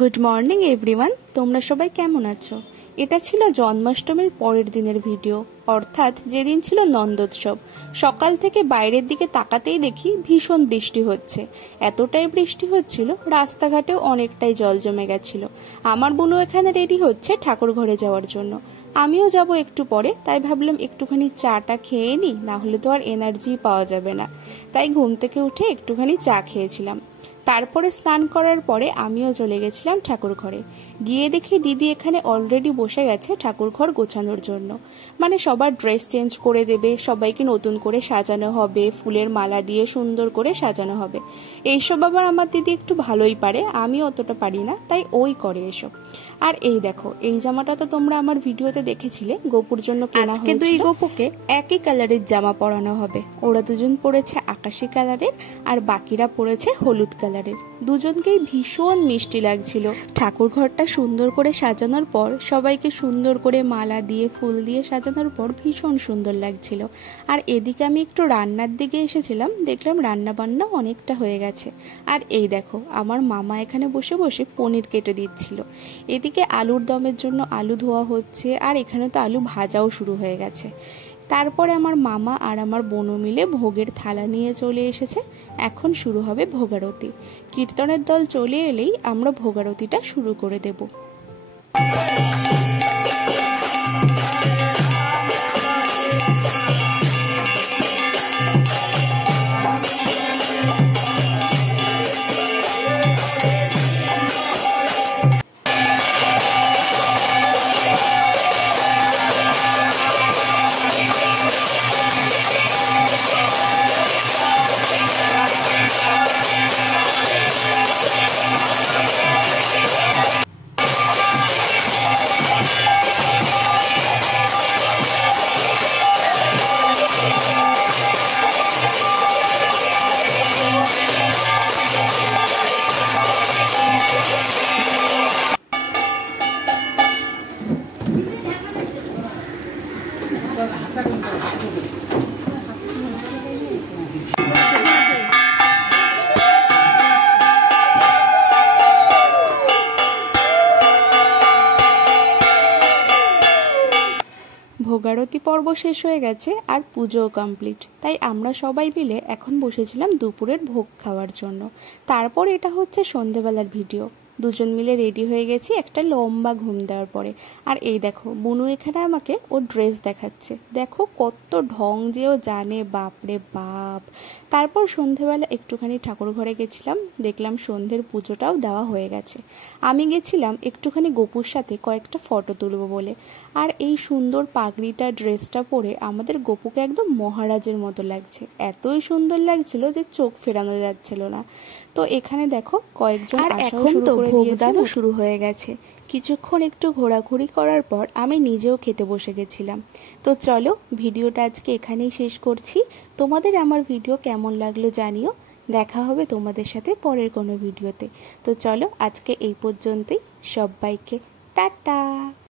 Good morning everyone, তোমরা সবাই কেমন আছো? এটা ছিল জন্মাষ্টমীর পরের দিনের ভিডিও, অর্থাৎ যেদিন ছিল নন্দোৎসব। সকাল থেকে বাইরের দিকে তাকাতেই দেখি ভীষণ বৃষ্টি হচ্ছে। এতটাই বৃষ্টি হচ্ছিল, রাস্তাঘাটেও অনেকটাই জল জমে গেছিল। আমার বোনও এখানে রেডি হচ্ছে ঠাকুর ঘরে যাওয়ার জন্য। আমিও যাব একটু পরে, তাই ভাবলাম একটুখানি চাটা খেয়ে নিই, না হলে তো আর এনার্জি পাওয়া যাবে না। তাই ঘুম থেকে উঠে একটুখানি চা খেয়েছিলাম। তারপরে স্নান করার পরে আমিও চলে গেছিলাম ঠাকুর ঘরে। গিয়ে দেখি দিদি এখানে অলরেডি বসে গেছে ঠাকুর ঘর গোছানোর জন্য। মানে সবার ড্রেস চেঞ্জ করে দেবে, সবাইকে নতুন করে সাজানো হবে, ফুলের মালা দিয়ে সুন্দর করে সাজানো হবে। এইসব আবার আমার দিদি একটু ভালোই পারে, আমি অতটা পারি না, তাই ওই করে এসব। আর এই দেখো, এই জামাটা তো তোমরা আমার ভিডিওতে দেখেছিলে, গোপুর জন্য কেনা হয়েছিল। দুই গোপুকে একই কালারের জামা পরানো হবে। ওরা দুজন পরেছে আকাশি কালারের, আর বাকিরা পরেছে হলুদ কালারের। দুজনকেই ভীষণ মিষ্টি লাগছিল। ঠাকুর ঘরটা সুন্দর করে সাজানোর পর, সবাইকে সুন্দর করে মালা দিয়ে ফুল দিয়ে সাজানোর পর ভীষণ সুন্দর লাগছিল। আর এদিকে আমি একটু রান্নার দিকে এসেছিলাম, দেখলাম রান্না বান্না অনেকটা হয়ে গেছে। আর এই দেখো, আমার মামা এখানে বসে বসে পনির কেটে দিচ্ছিল। এদিকে আলুর দমের জন্য আলু ধোয়া হচ্ছে, আর এখানে তো আলু ভাজাও শুরু হয়ে গেছে। তারপরে আমার মামা আর আমার বোনও মিলে ভোগের থালা নিয়ে চলে এসেছে। এখন শুরু হবে ভোগারতি। কীর্তনের দল চলে এলেই আমরা ভোগারতিটা শুরু করে দেব। ভোগারতি পর্ব শেষ হয়ে গেছে, আর পুজোও কমপ্লিট। তাই আমরা সবাই মিলে এখন বসেছিলাম দুপুরের ভোগ খাওয়ার জন্য। তারপর এটা হচ্ছে সন্ধেবেলার ভিডিও। দুজন মিলে রেডি হয়ে গেছি একটা লম্বা ঘুম দেওয়ার পরে। আর এই দেখো, বুনু এখানে আমাকে ওর ড্রেস দেখাচ্ছে। দেখো কত ঢং যে ও জানে, বাপরে বাপ। তারপর সন্ধেবেলা একটুখানি ঠাকুর ঘরে গেছিলাম, দেখলাম সন্ধ্যের পুজোটাও দেওয়া হয়ে গেছে। আমি গেছিলাম একটুখানি গোপুর সাথে কয়েকটা ফটো তুলবো বলে। আর এই সুন্দর পাগড়িটা, ড্রেসটা পরে আমাদের গোপুকে একদম মহারাজের মতো লাগছে। এতই সুন্দর লাগছিল যে চোখ ফেরানো যাচ্ছিল না। তো এখানে দেখো কয়েকজন, আর এখন তো ভোগদানও শুরু হয়ে গেছে। কিছুক্ষণ একটু ঘোরাঘুরি করার পর আমি নিজেও খেতে বসে গেছিলাম। তো চলো, ভিডিওটা আজকে এখানেই শেষ করছি। তোমাদের আমার ভিডিও কেমন লাগলো জানিও। দেখা হবে তোমাদের সাথে পরের কোনো ভিডিওতে। তো চলো, আজকে এই পর্যন্তই। সবাইকে টাটা।